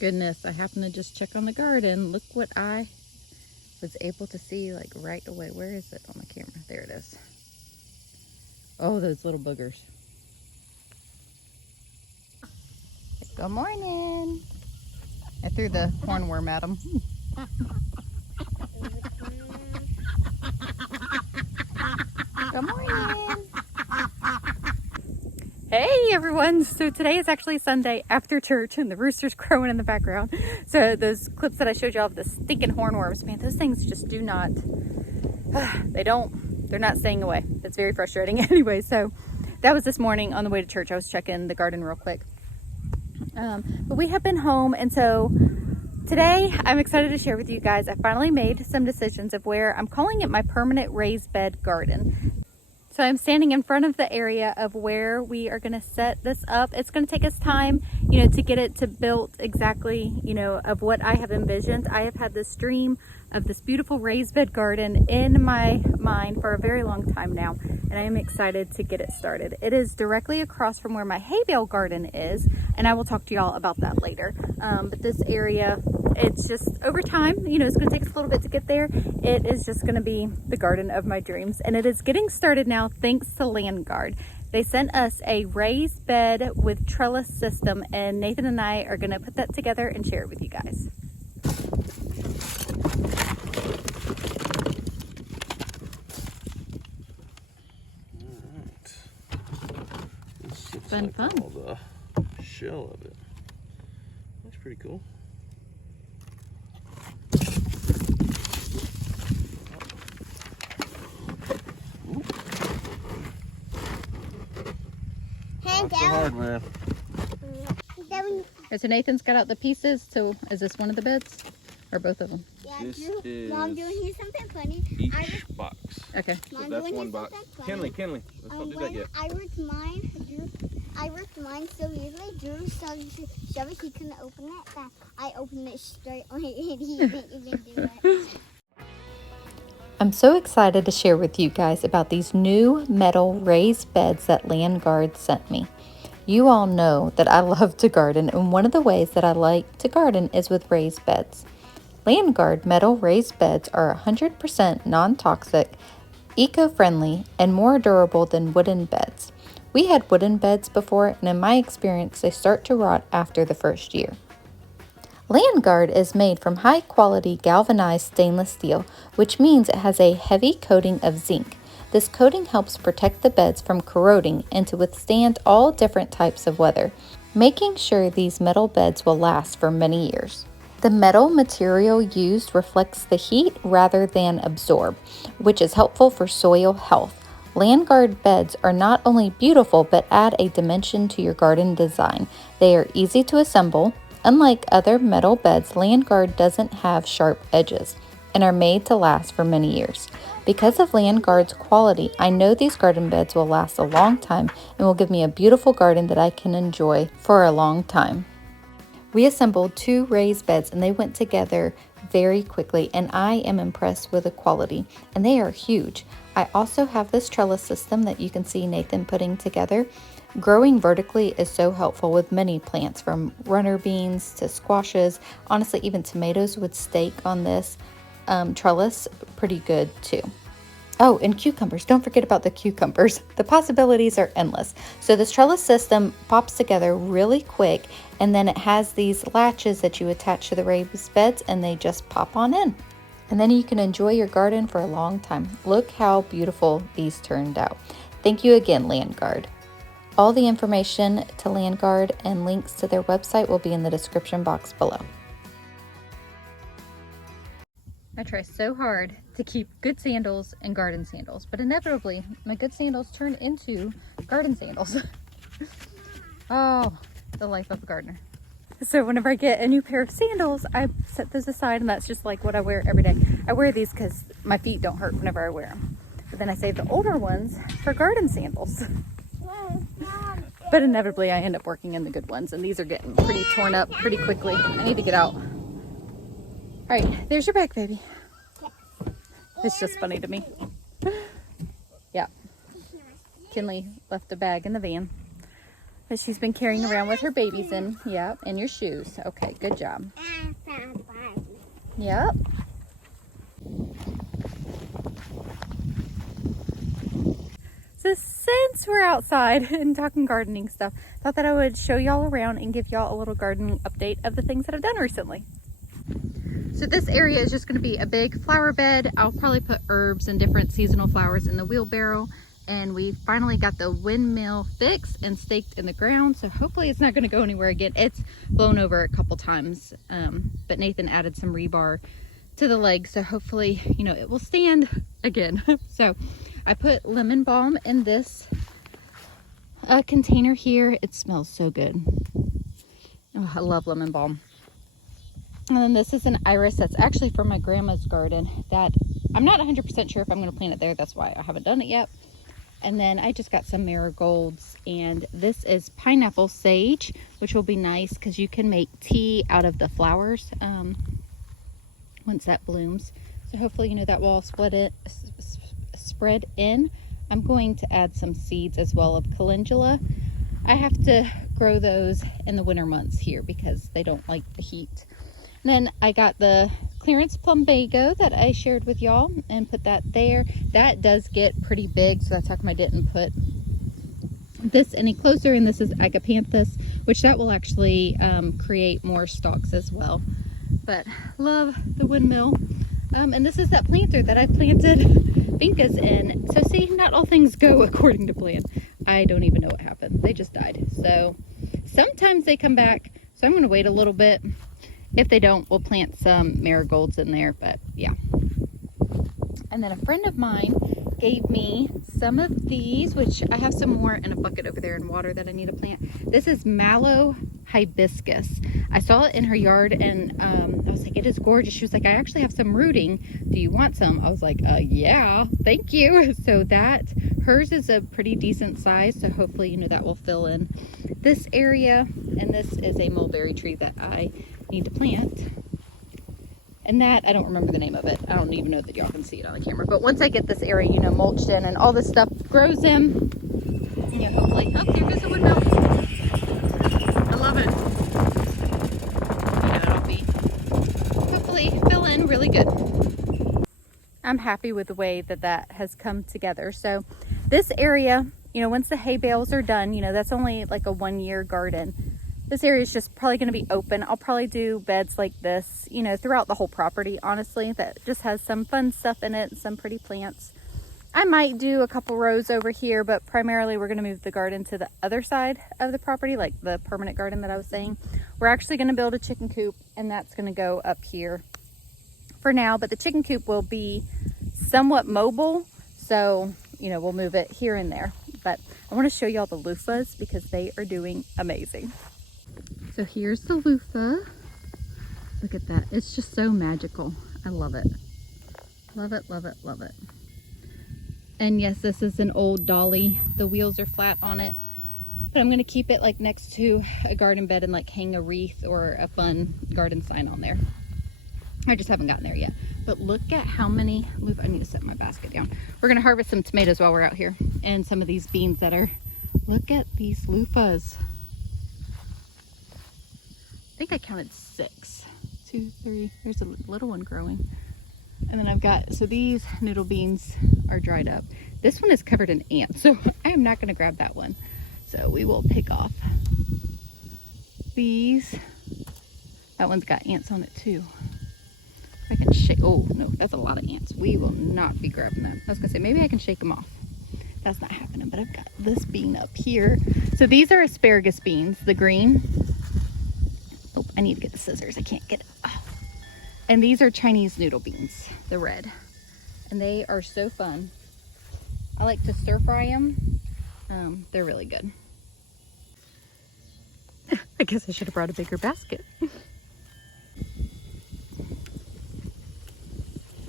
Goodness, I happened to just check on the garden. Look what I was able to see like right away. Where is it on the camera? There it is. Oh, those little boogers. Good morning. I threw the hornworm at them. Good morning. Hey everyone, so today is actually Sunday after church and the rooster's crowing in the background. So those clips that I showed y'all of the stinking hornworms, man, those things just do not, they're not staying away. It's very frustrating. Anyway, so that was this morning on the way to church. I was checking the garden real quick. But we have been home, and so today I'm excited to share with you guys, I finally made some decisions of where I'm calling it my permanent raised bed garden. So I'm standing in front of the area of where we are going to set this up. It's going to take us time, to get it to built exactly, of what I have envisioned. I have had this dream of this beautiful raised bed garden in my mind for a very long time now, and I am excited to get it started. It is directly across from where my hay bale garden is, and I will talk to y'all about that later. But this area, it's just over time, it's going to take us a little bit to get there. It is just going to be the garden of my dreams, and it is getting started now thanks to Landguard. They sent us a raised bed with trellis system, and Nathan and I are going to put that together and share it with you guys. Fun. All the shell of it. That's pretty cool. Hand Lots of hardware. Okay, so Nathan's got out the pieces. So is this one of the beds or both of them? Yeah, This is Mom, doing here something funny. Each box. Okay. So that's one box. Kinley, let's not do that yet. I worked mine so easily. Drew started to shove it. He couldn't open it. But I opened it straight away and he didn't even do it. I'm so excited to share with you guys about these new metal raised beds that Landguard sent me. You all know that I love to garden, and one of the ways that I like to garden is with raised beds. Landguard metal raised beds are 100% non-toxic, eco-friendly, and more durable than wooden beds. We had wooden beds before, and in my experience, they start to rot after the first year. Landguard is made from high-quality galvanized stainless steel, which means it has a heavy coating of zinc. This coating helps protect the beds from corroding and to withstand all different types of weather, making sure these metal beds will last for many years. The metal material used reflects the heat rather than absorb, which is helpful for soil health. Landguard beds are not only beautiful but add a dimension to your garden design. They are easy to assemble. Unlike other metal beds, Landguard doesn't have sharp edges and are made to last for many years. Because of Landguard's quality, I know these garden beds will last a long time and will give me a beautiful garden that I can enjoy for a long time. We assembled 2 raised beds and they went together very quickly, and I am impressed with the quality, and they are huge. I also have this trellis system that you can see Nathan putting together. Growing vertically is so helpful with many plants, from runner beans to squashes. Honestly, even tomatoes would stake on this trellis pretty good too. Oh, and cucumbers. Don't forget about the cucumbers. The possibilities are endless. So this trellis system pops together really quick, and then it has these latches that you attach to the raised beds, and they just pop on in. And then you can enjoy your garden for a long time. Look how beautiful these turned out. Thank you again, Landguard. All the information to Landguard and links to their website will be in the description box below. I try so hard to keep good sandals and garden sandals, but inevitably my good sandals turn into garden sandals. Oh, the life of a gardener. So whenever I get a new pair of sandals, I set those aside, and that's just like what I wear every day. I wear these because my feet don't hurt whenever I wear them. But then I save the older ones for garden sandals. But inevitably I end up working in the good ones, and these are getting pretty torn up pretty quickly. I need to get out. All right, there's your bag, baby. It's just funny to me. Yeah. Kinley left a bag in the van. that she's been carrying around with her babies in. Yep, and your shoes. Okay, good job. Yep. So since we're outside and talking gardening stuff, thought that I would show y'all around and give y'all a little gardening update of the things that I've done recently. So this area is just going to be a big flower bed. I'll probably put herbs and different seasonal flowers in the wheelbarrow. And we finally got the windmill fixed and staked in the ground. So hopefully it's not going to go anywhere again. It's blown over a couple times, but Nathan added some rebar to the legs. So hopefully, you know, it will stand again. So I put lemon balm in this container here. It smells so good. Oh, I love lemon balm. And then this is an iris that's actually from my grandma's garden that I'm not 100% sure if I'm going to plant it there. That's why I haven't done it yet. And then I just got some marigolds, and this is pineapple sage, which will be nice because you can make tea out of the flowers once that blooms. So hopefully, you know, that will all spread in. I'm going to add some seeds as well of calendula. I have to grow those in the winter months here because they don't like the heat. Then I got the clearance plumbago that I shared with y'all and put that there. That does get pretty big, so that's how come I didn't put this any closer. And this is agapanthus, which that will actually create more stalks as well. But love the windmill. And this is that planter that I planted vincas in. So see, not all things go according to plan. I don't even know what happened. They just died. So sometimes they come back. So I'm going to wait a little bit. If they don't, we'll plant some marigolds in there, but yeah. And then a friend of mine gave me some of these, which I have some more in a bucket over there in water that I need to plant. This is mallow hibiscus. I saw it in her yard and I was like, it is gorgeous. She was like, I actually have some rooting. Do you want some? I was like, yeah, thank you. So hers is a pretty decent size. So hopefully, you know, that will fill in this area. And this is a mulberry tree that I need to plant. And that, I don't remember the name of it. I don't even know that y'all can see it on the camera. But once I get this area, you know, mulched in and all this stuff grows in, yeah, hopefully. Oh, there goes the windmill. I love it. You know, it'll be hopefully fill in really good. I'm happy with the way that has come together. So this area, you know, once the hay bales are done, you know, that's only like a 1-year garden. This area is just probably going to be open. I'll probably do beds like this, you know, throughout the whole property, honestly, that just has some fun stuff in it, some pretty plants. I might do a couple rows over here, but primarily we're going to move the garden to the other side of the property, like the permanent garden that I was saying. We're actually going to build a chicken coop, and that's going to go up here for now, but the chicken coop will be somewhat mobile, so, you know, we'll move it here and there. But I want to show y'all the loofahs because they are doing amazing. So here's the loofah. Look at that. It's just so magical. I love it. Love it, love it, love it. And yes, this is an old dolly. The wheels are flat on it. But I'm going to keep it like next to a garden bed and like hang a wreath or a fun garden sign on there. I just haven't gotten there yet. But look at how many loofahs. I need to set my basket down. We're going to harvest some tomatoes while we're out here. And some of these beans that are... Look at these loofahs. I think I counted 6. 2, 3. There's a little one growing. And then I've got, so these noodle beans are dried up. This one is covered in ants, so I am not going to grab that one. So we will pick off these. That one's got ants on it too. If I can shake, oh no, that's a lot of ants. We will not be grabbing that. I was going to say, maybe I can shake them off. That's not happening, but I've got this bean up here. So these are asparagus beans, the green. Oh, I need to get the scissors. I can't get it. Oh. And these are Chinese noodle beans, the red. And they are so fun. I like to stir fry them. They're really good. I guess I should have brought a bigger basket.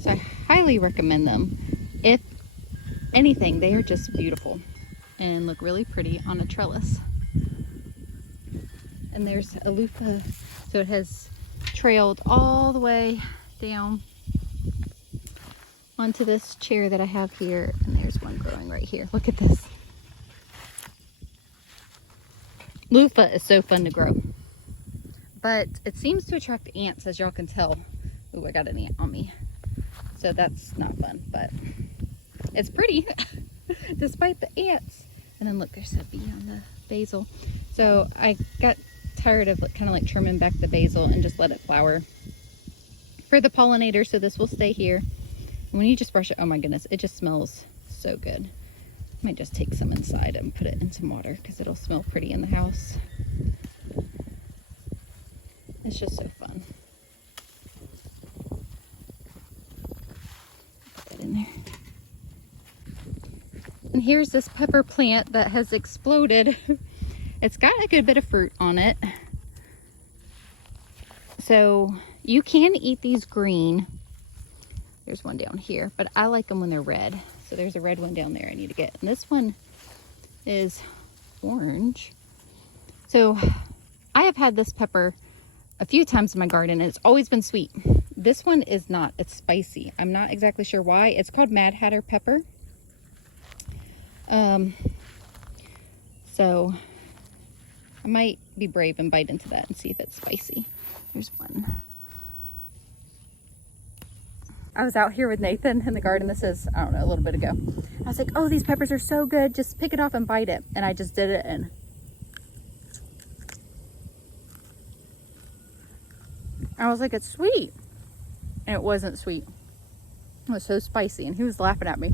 So I highly recommend them. If anything, they are just beautiful and look really pretty on a trellis. And there's a loofah, so it has trailed all the way down onto this chair that I have here. And there's one growing right here. Look at this. Loofah is so fun to grow. But it seems to attract ants, as y'all can tell. Ooh, I got an ant on me. So that's not fun, but it's pretty despite the ants. And then look, there's a bee on the basil. So I got tired of kind of like trimming back the basil and just let it flower for the pollinator. So this will stay here. And when you just brush it, oh my goodness, it just smells so good. I might just take some inside and put it in some water because it'll smell pretty in the house. It's just so fun. Put that in there. And here's this pepper plant that has exploded. It's got a good bit of fruit on it. So you can eat these green. There's one down here, but I like them when they're red. So there's a red one down there I need to get. And this one is orange. So I have had this pepper a few times in my garden and it's always been sweet. This one is not. It's spicy. I'm not exactly sure why. It's called Mad Hatter pepper. So I might be brave and bite into that and see if it's spicy. There's one. I was out here with Nathan in the garden. This is, I don't know, a little bit ago. I was like, oh, these peppers are so good. Just pick it off and bite it. And I just did it and I was like, it's sweet. And it wasn't sweet. It was so spicy and he was laughing at me.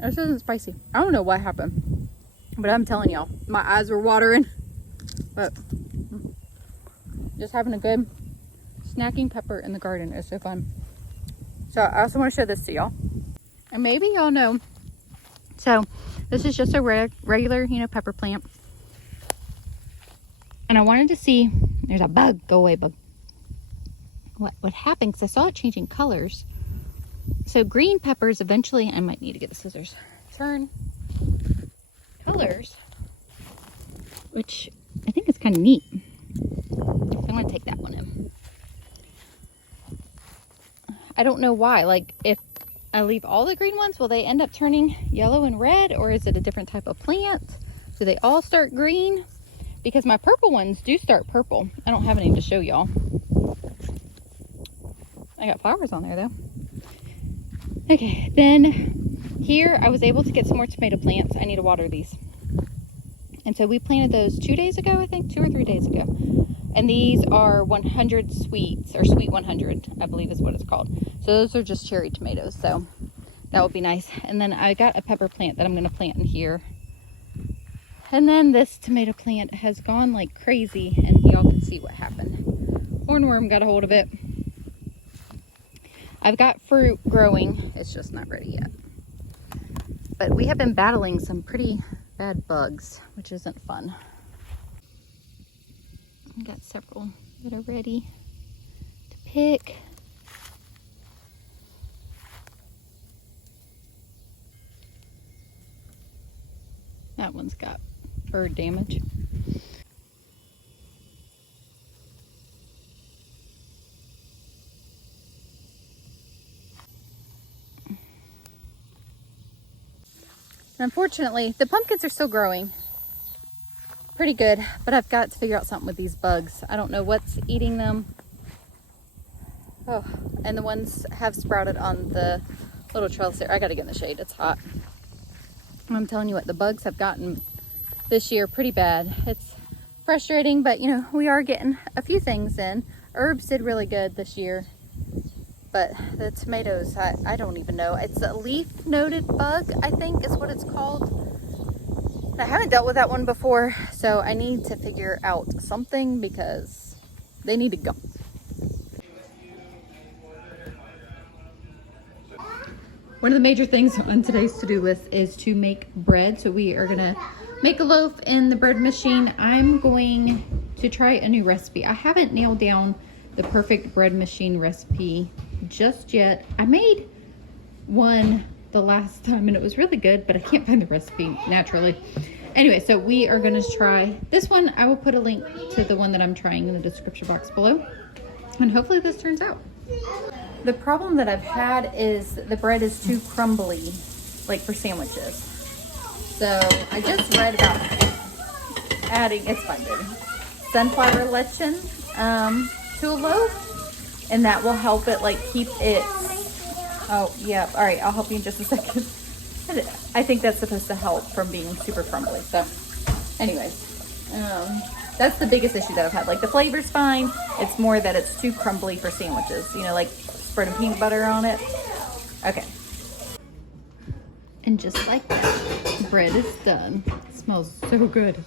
This isn't spicy. I don't know what happened, but I'm telling y'all, my eyes were watering. But just having a good snacking pepper in the garden is so fun. So I also want to show this to y'all. And maybe y'all know. So this is just a regular, pepper plant. And I wanted to see, there's a bug, go away bug. What happened, because I saw it changing colors. So green peppers eventually, I might need to get the scissors, turn colors, which I think is kind of neat. So I'm going to take that one in. I don't know why, like if I leave all the green ones, will they end up turning yellow and red, or is it a different type of plant? Do they all start green? Because my purple ones do start purple. I don't have any to show y'all. I got flowers on there though. Okay, then here I was able to get some more tomato plants. I need to water these. And so we planted those 2 days ago, I think, 2 or 3 days ago. And these are 100 sweets, or sweet 100, I believe is what it's called. So those are just cherry tomatoes, so that would be nice. And then I got a pepper plant that I'm going to plant in here. And then this tomato plant has gone like crazy, and y'all can see what happened. Hornworm got a hold of it. I've got fruit growing, it's just not ready yet. But we have been battling some pretty bad bugs, which isn't fun. I've got several that are ready to pick. That one's got bird damage. Unfortunately, the pumpkins are still growing pretty good, but I've got to figure out something with these bugs. I don't know what's eating them. Oh, and the ones have sprouted on the little trellis there. I gotta get in the shade, it's hot. I'm telling you what, the bugs have gotten this year pretty bad. It's frustrating, but we are getting a few things in. Herbs did really good this year, but the tomatoes, I don't even know. It's a leaf-noted bug, I think is what it's called. I haven't dealt with that one before, so I need to figure out something because they need to go. One of the major things on today's to-do list is to make bread. So we are gonna make a loaf in the bread machine. I'm going to try a new recipe. I haven't nailed down the perfect bread machine recipe just yet. I made one the last time and it was really good, but I can't find the recipe naturally. Anyway, so we are gonna try this one. I will put a link to the one that I'm trying in the description box below. And hopefully this turns out. The problem that I've had is the bread is too crumbly, like for sandwiches. So I just read about adding, it's fine, baby, sunflower lecithin to a loaf, and that will help it like keep it. Oh yeah, all right, I'll help you in just a second. I think that's supposed to help from being super crumbly. So anyways, that's the biggest issue that I've had. Like the flavor's fine, it's more that it's too crumbly for sandwiches, you know, like spreading peanut butter on it. Okay. And just like that, bread is done. It smells so good.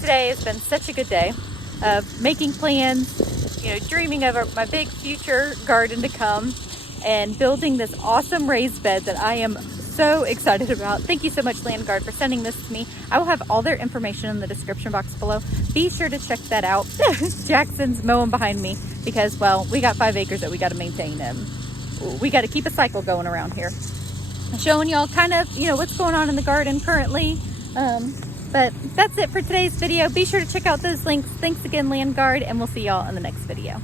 Today has been such a good day of making plans, you know, dreaming of my big future garden to come and building this awesome raised bed that I am so excited about. Thank you so much, Landguard, for sending this to me. I will have all their information in the description box below. Be sure to check that out. Jackson's mowing behind me because, well, we got 5 acres that we got to maintain, and we got to keep a cycle going around here. Showing y'all kind of, you know, what's going on in the garden currently. But that's it for today's video. Be sure to check out those links. Thanks again, Landguard, and we'll see y'all in the next video.